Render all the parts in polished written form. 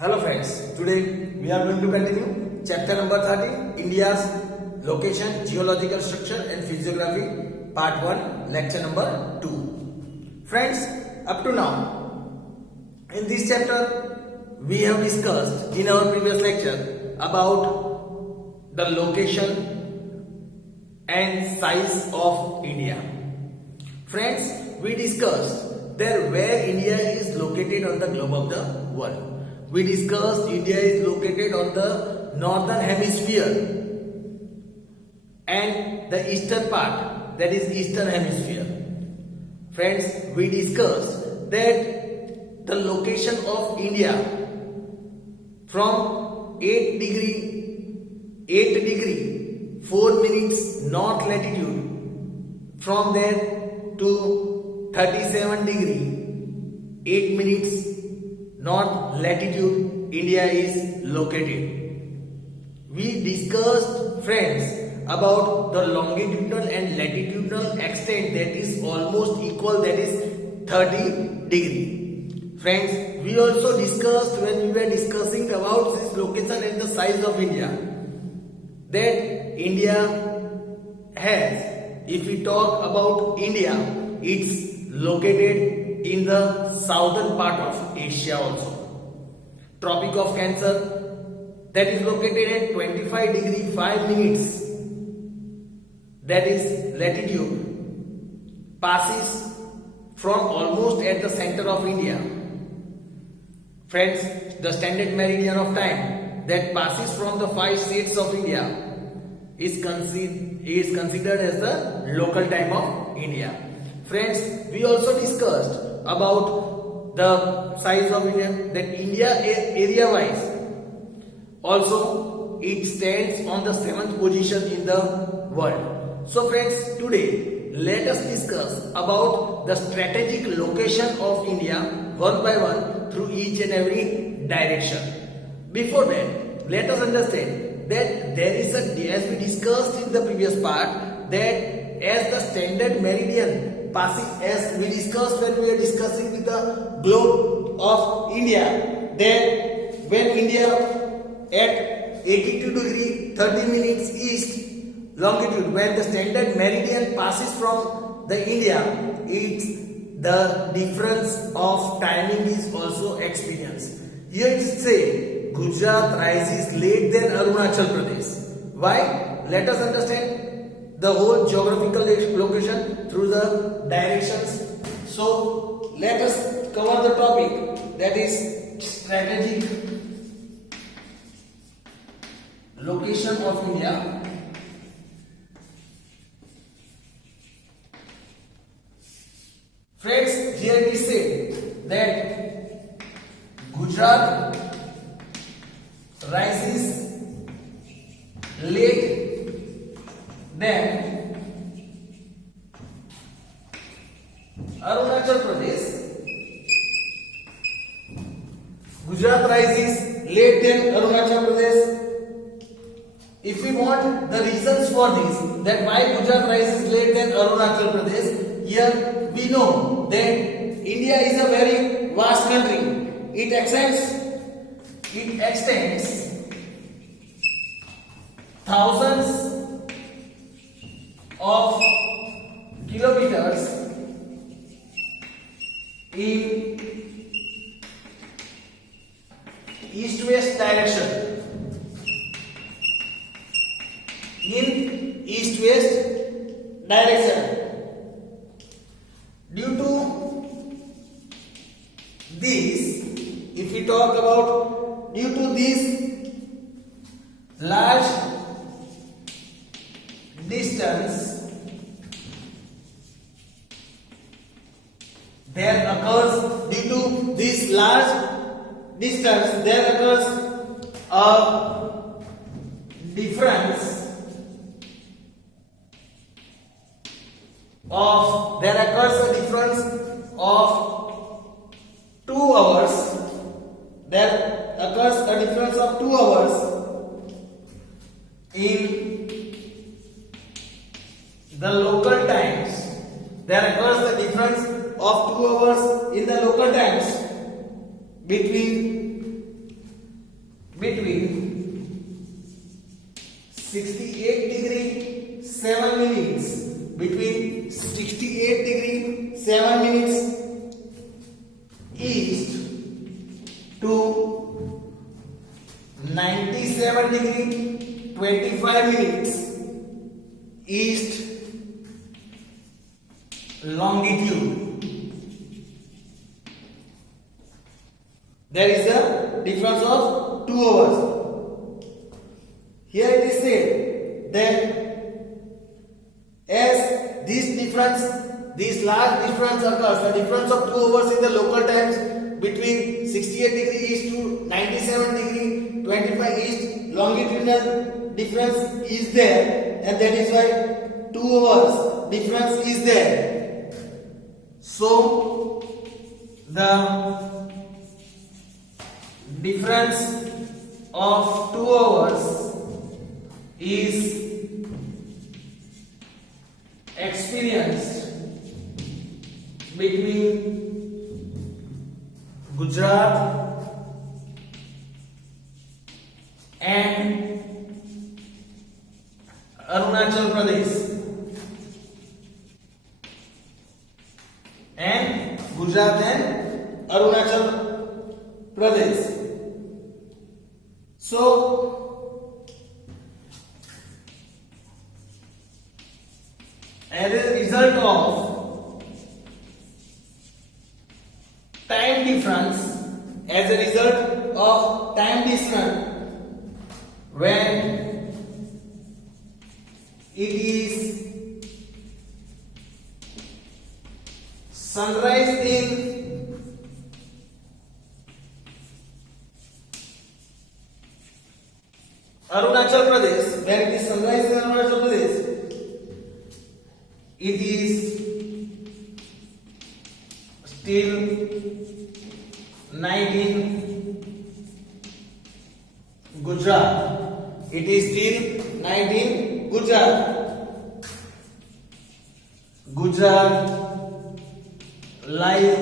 Hello friends, today we are going to continue chapter number 30, India's location, geological structure and physiography, part 1, lecture number 2. Friends, up to now, in this chapter we have discussed in our previous lecture about the location and size of India. Friends, we discussed that where India is located on the globe of the world. We discussed India is located on the northern hemisphere and the eastern part, that is eastern hemisphere. Friends, we discussed that the location of India from 8 degree 4 minutes north latitude, from there to 37 degree 8 minutes north latitude India is located. We discussed, friends, about the longitudinal and latitudinal extent that is almost equal, that is 30 degree. Friends, we also discussed when we were discussing about this location and the size of India, that India has, if we talk about India, it's located in the southern part of Asia also. Tropic of Cancer, that is located at 25 degree 5 minutes, that is latitude, passes from almost at the center of India. Friends, the standard meridian of time that passes from the 5 states of India is considered as the local time of India. Friends, we also discussed about the size of India, that India area wise also it stands on the 7th position in the world. So friends, today let us discuss about the strategic location of India one by one through each and every direction. Before that, let us understand that there is as we discussed in the previous part, that as the standard meridian passing, as we discussed when we were discussing with the globe of India, that when India at 82 degree 30 minutes east longitude, when the standard meridian passes from the India, it's the difference of timing is also experienced. Here it say Gujarat rises late than Arunachal Pradesh. Why? Let us understand the whole geographical location through the directions. So let us cover the topic, that is strategic location of India. Friends, here it is said that Gujarat rises late than Arunachal Pradesh. Gujarat rises late than Arunachal Pradesh. If we want the reasons for this, that why Gujarat rises late than Arunachal Pradesh, here we know that India is a very vast country. It extends thousands of kilometers in east-west direction. In east-west direction. Due to this, if we talk about due to this large distance, there occurs a difference of 2 hours. There occurs a difference of 2 hours in the local times. There occurs the difference of 2 hours in the local times between 68 degree 7 minutes, between 68 degree 7 minutes east to 97 degree 25 minutes east longitude. There is a difference of 2 hours. Here it is said that as this large difference occurs, the difference of 2 hours in the local times between 68 degree east to 97 degree 25 east longitudinal difference is there, and that is why 2 hours difference is there. So the difference of 2 hours is experienced between Gujarat and Arunachal Pradesh, So as a result of time difference, when it is sunrise in Arunachal Pradesh, it is still night in Gujarat. Like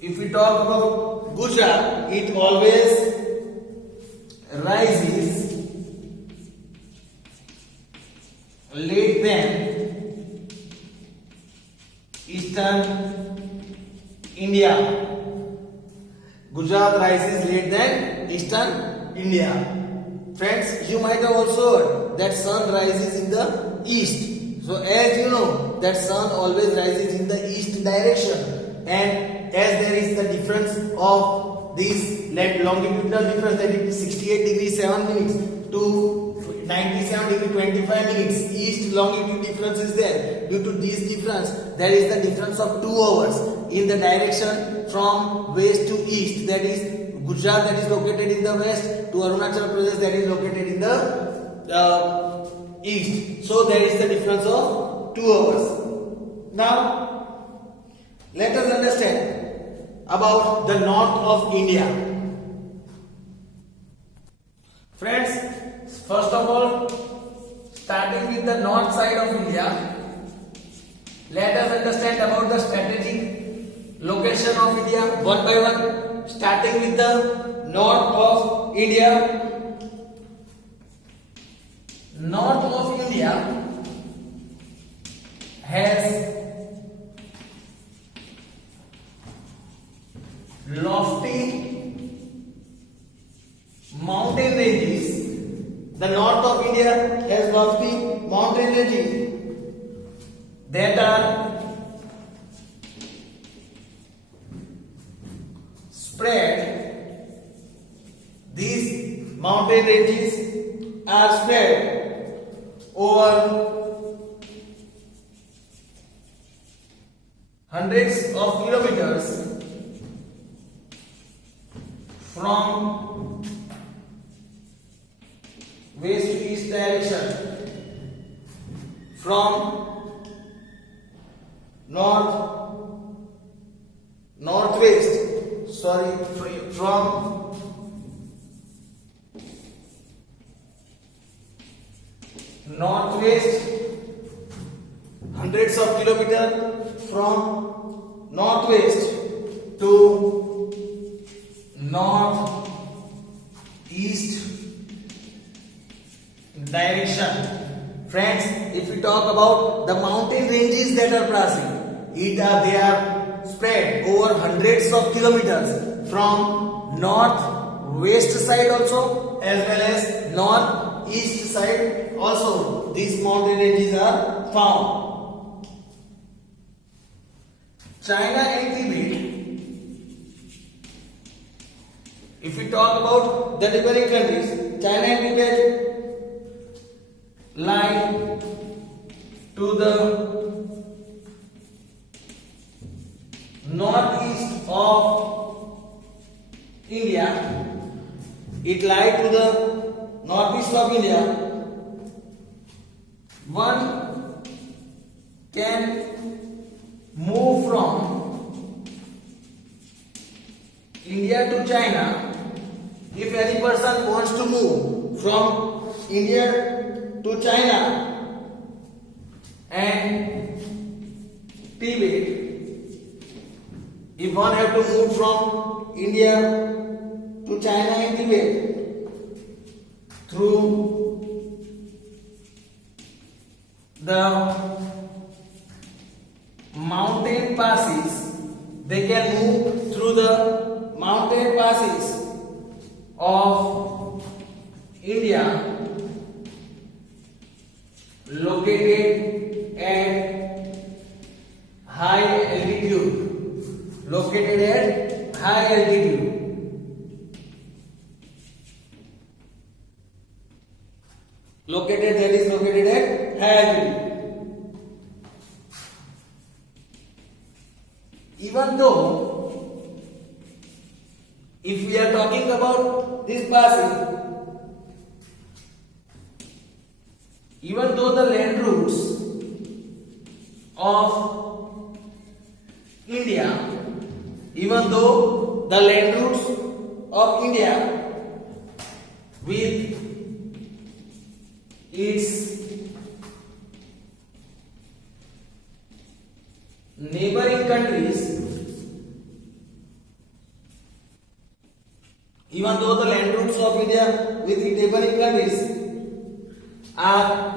if we talk about Gujarat, it always rises late than Eastern India. Gujarat rises late than Eastern India. Friends, you might have also heard that sun rises in the east. So as you know that sun always rises in the east direction, and as there is the difference of this longitudinal difference, that is 68 degree 7 minutes to 97 degree 25 minutes east longitude difference is there. Due to this difference, there is the difference of 2 hours in the direction from west to east, that is Gujarat, that is located in the west, to Arunachal Pradesh, that is located in the east. So there is the difference of 2 hours. Now let us understand about the north of India. Friends, first of all, starting with the north side of India, let us understand about the strategic location of India one by one. Starting with the north of India. North of India has lofty mountain ranges. The north of India has lofty mountain ranges that are spread. These mountain ranges are spread over hundreds of kilometers from west to east direction, from from northwest, hundreds of kilometers from northwest to northeast direction. Friends, if we talk about the mountain ranges that are passing, they are spread over hundreds of kilometers from north west side also as well as north east side also. These mountain ranges are found. China and Tibet. If we talk about the neighboring countries, China and Tibet lie to the northeast of India. It lies to the northeast of India. One can move from India to China. If any person wants to move from India to China and Tibet, if one have to move from India to China and Tibet through the mountain passes, they can move through the mountain passes of India located at high altitude. Located at high altitude. Located at high altitude. Even though, if we are talking about this passage, even though the land routes of India, with its neighboring countries, even though the land routes of India with its neighboring countries are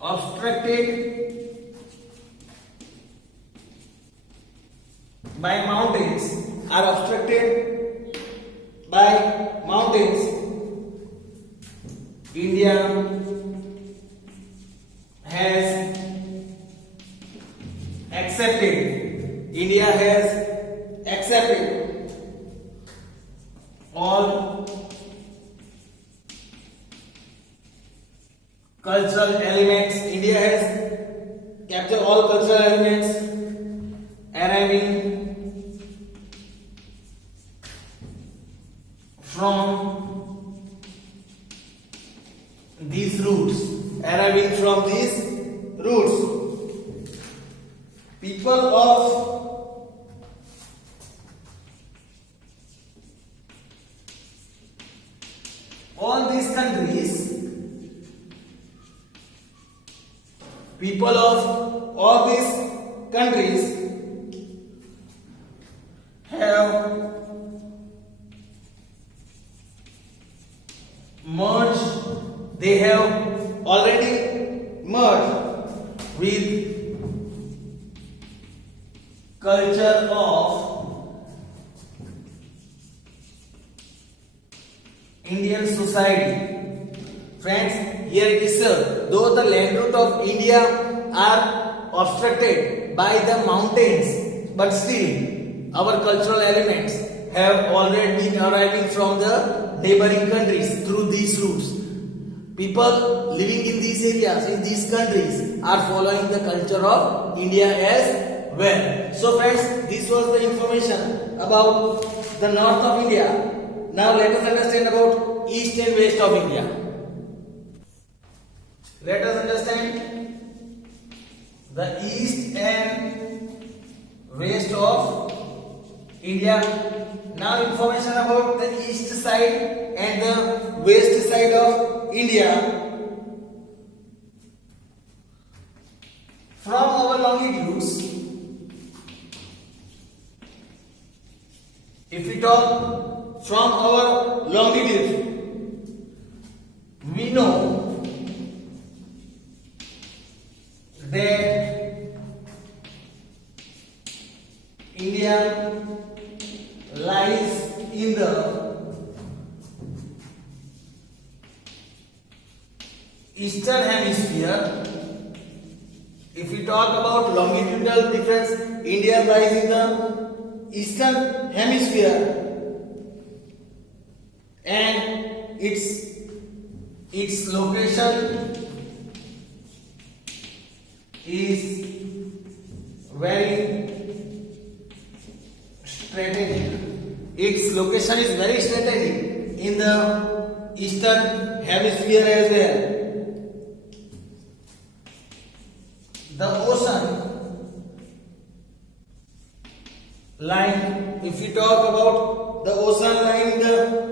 obstructed by mountains, India has accepted all cultural elements. India has captured all cultural elements arriving from these routes. People of all these countries, have merged, they have already merged with culture of Indian society. Friends, here it is said, though the land route of India are obstructed by the mountains, but still our cultural elements have already been arriving from the neighboring countries through these routes. People living in these areas, in these countries, are following the culture of India as well. So friends, this was the information about the north of India. Now let us understand about east and west of India. Let us understand the east and west of India. Now information about the east side and the west side of India. From our longitudes, if we talk from our longitude, we know that India lies in the eastern hemisphere. If we talk about longitudinal difference, India lies in the eastern hemisphere, and its location is very strategic. Its location is very strategic in the eastern hemisphere as well. The ocean line, if we talk about the ocean line in the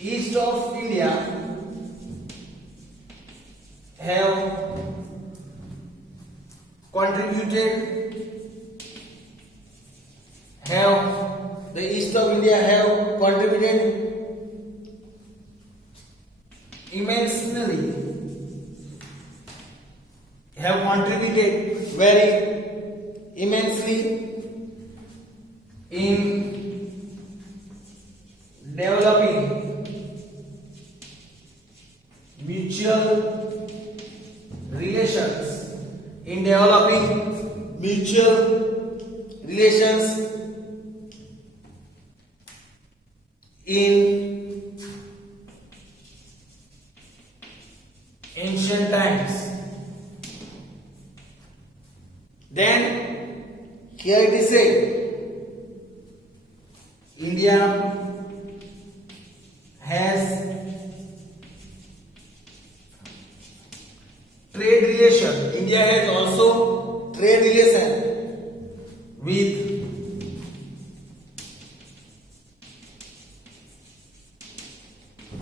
east of India, have the east of India have contributed immensely, have contributed very immensely in developing mutual relations, in ancient times. Then here it is said, India has trade relation. India has also trade relation with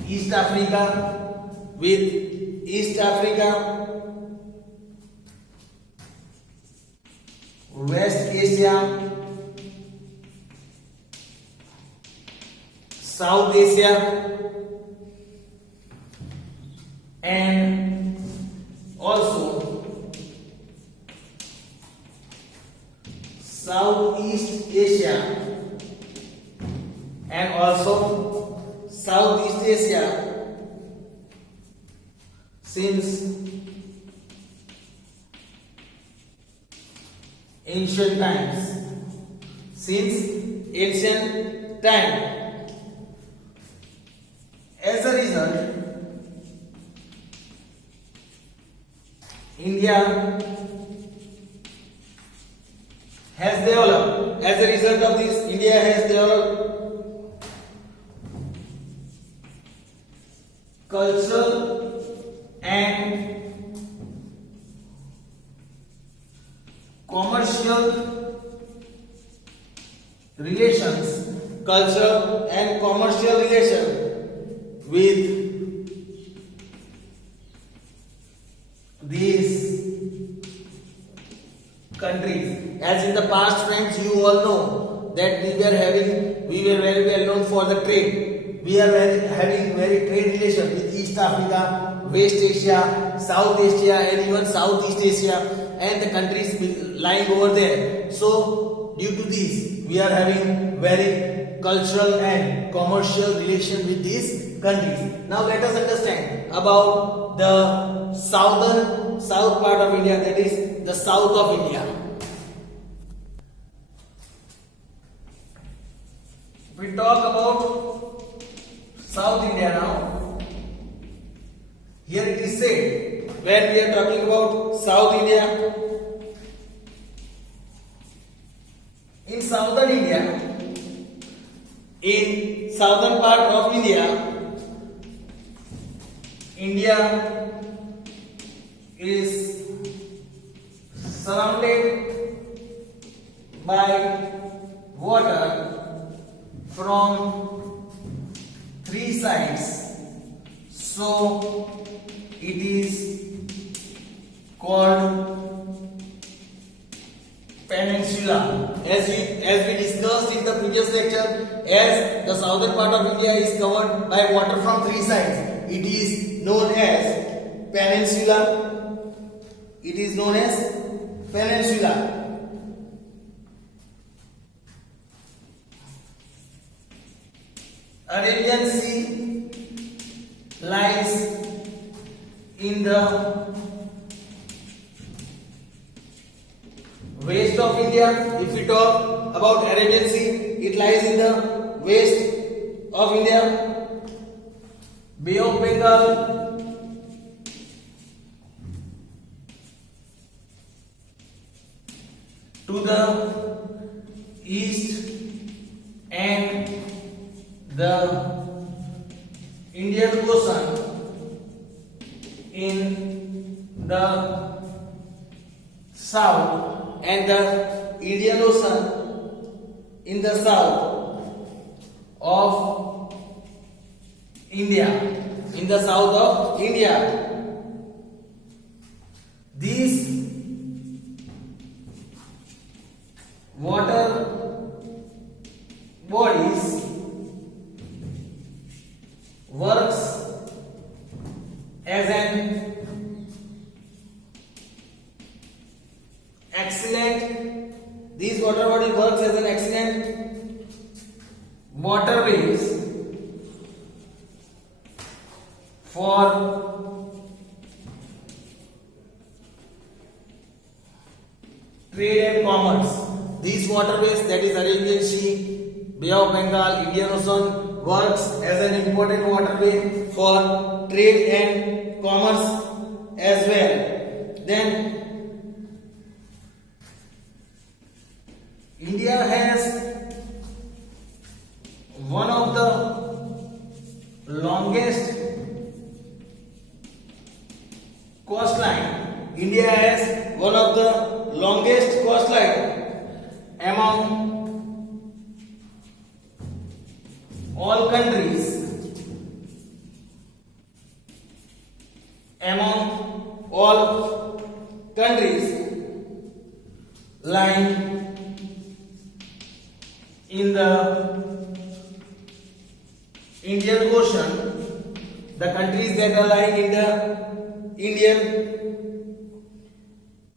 East Africa, West Asia, South Asia, and also Southeast Asia, and also Southeast Asia since ancient times. As a result, India has developed. As a result of this, India has developed cultural and commercial relations, with these countries. As in the past, friends, you all know that we were very well known for the trade. We are having very trade relation with East Africa, West Asia, South Asia, and even Southeast Asia, and the countries lying over there. So due to this, we are having very cultural and commercial relation with these countries. Now let us understand about the south part of India, that is the south of India. We talk about South India now. Here it is said, when we are talking about South India, in southern India, in southern part of India, India is surrounded by water from three sides. So it is called peninsula. As we discussed in the previous lecture, as the southern part of India is covered by water from three sides, it is known as peninsula. It is known as peninsula. Arabian Sea lies in the west of India. If we talk about Arabian Sea, it lies in the west of India. Bay of Bengal to the east, and the Indian Ocean in the south, and the Indian Ocean in the south of India, in the south of India. These water bodies works as an excellent, these water body works as an excellent waterways for trade and commerce. These waterways, that is Arabian Sea, Bay of Bengal, Indian Ocean, works as an important waterway for trade and commerce as well. Then India has one of the longest coastline. India has one of the longest coastline among all countries. Among all countries lying in the Indian Ocean, the countries that are lying in the Indian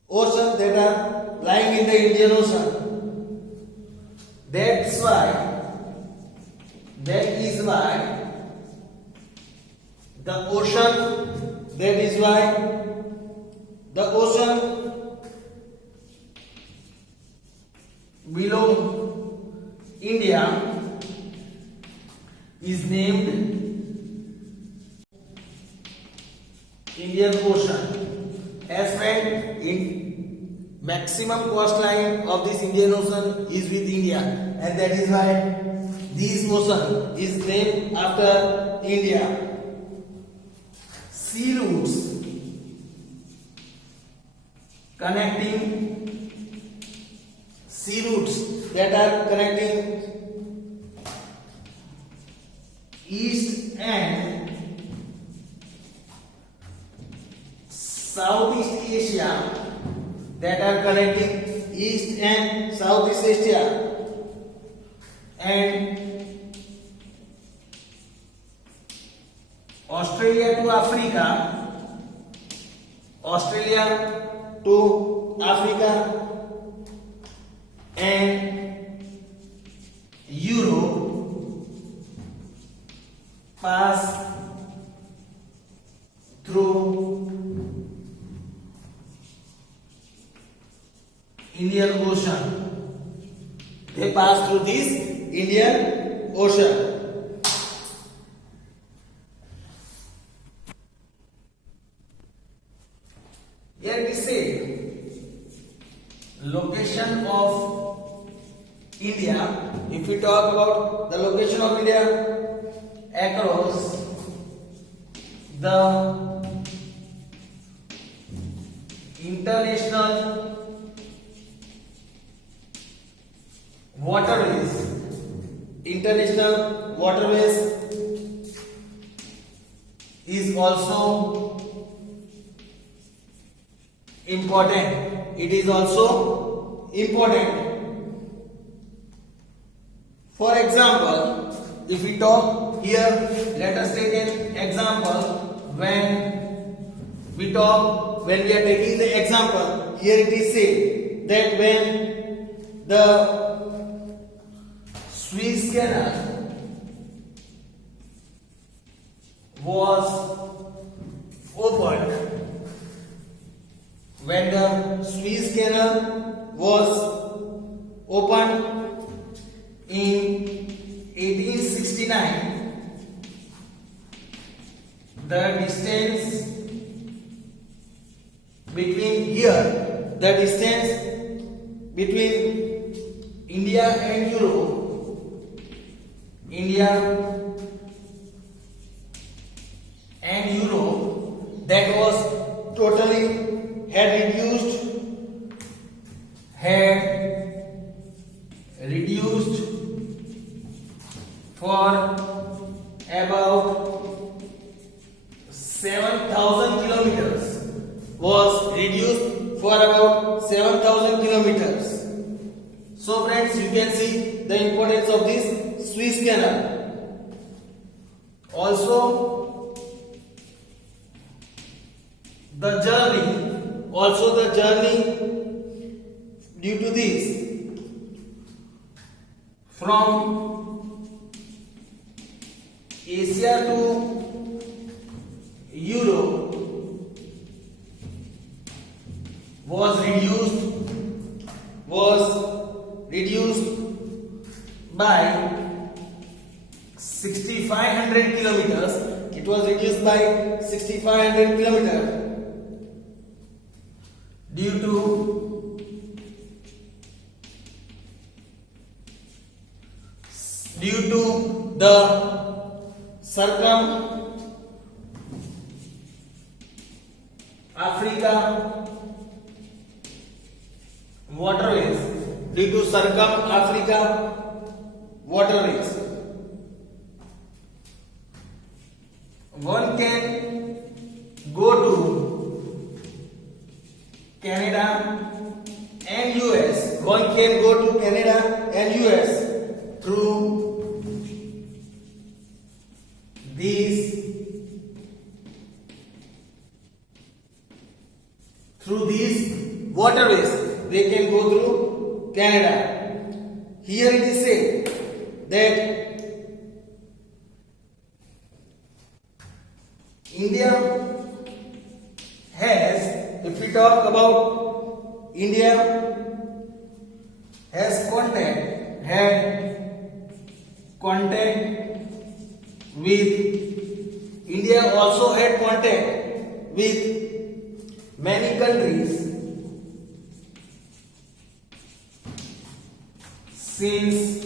Ocean, that are lying in the Indian Ocean. That is why the ocean below India is named Indian Ocean. As friend, in maximum coastline of this Indian Ocean is with India, and that is why this ocean is named after India. Sea routes that are connecting East and Southeast Asia, that are connecting East and Southeast Asia, and Australia to Africa, and Europe pass through Indian Ocean. They pass through this Indian Ocean. Here we say location of India. If we talk about the location of India across the international waterways is also important. It is also important. For example, if we talk here, let us take an example. When we are taking the example, here it is said that when the Suez Canal was opened, when the Suez Canal was opened in 1869, the distance between India and Europe, that was totally had reduced for about 7,000 kilometers, was reduced for about 7,000 kilometers. So friends, you can see the importance of this Suez Canal. Also the journey due to this from Asia to Europe was reduced by 6,500 kilometers. It was reduced by 6,500 kilometers due to the Africa waterways, due to Africa waterways. One can go to Canada and US. One can go to Canada and US through these waterways. They can go through Canada. Here it is said that India has, if we talk about India, had contact with, India also had contact with many countries since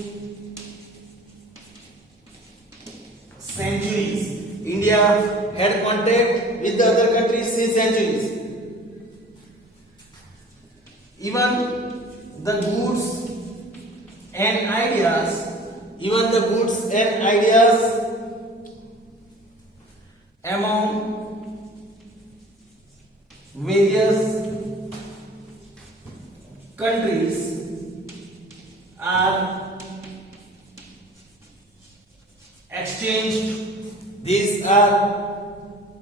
centuries. India had contact with the other countries since centuries. Even the goods and ideas among various countries are exchanged. These are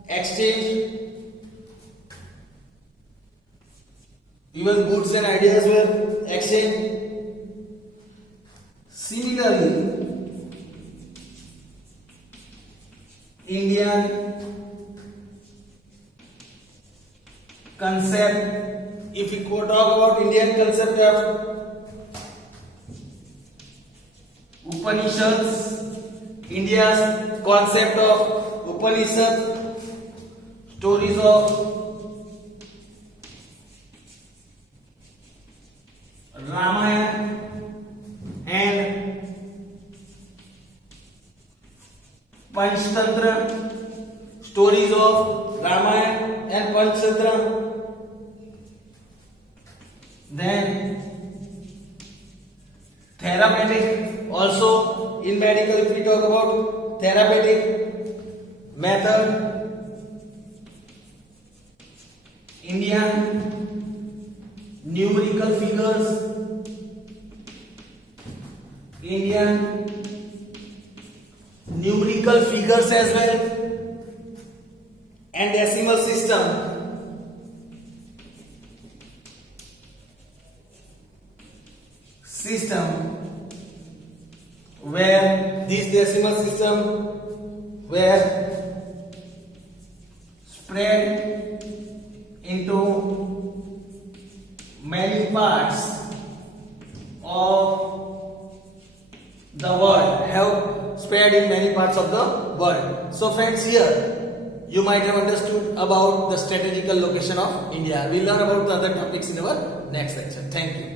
exchanged. Even goods and ideas were exchanged. Similarly, Indian concept, if we talk about Indian concept of Upanishads, India's concept of Upanishads, stories of Ramayana and Panchatantra, stories of Ramayana and Panchatantra. Then therapeutic, also in medical, if we talk about therapeutic method, Indian numerical figures, Indian numerical figures as well, and decimal system where this decimal system were spread into many parts of the world, have spread in many parts of the world. So friends, here you might have understood about the strategical location of India. We'll learn about the other topics in our next lecture. Thank you.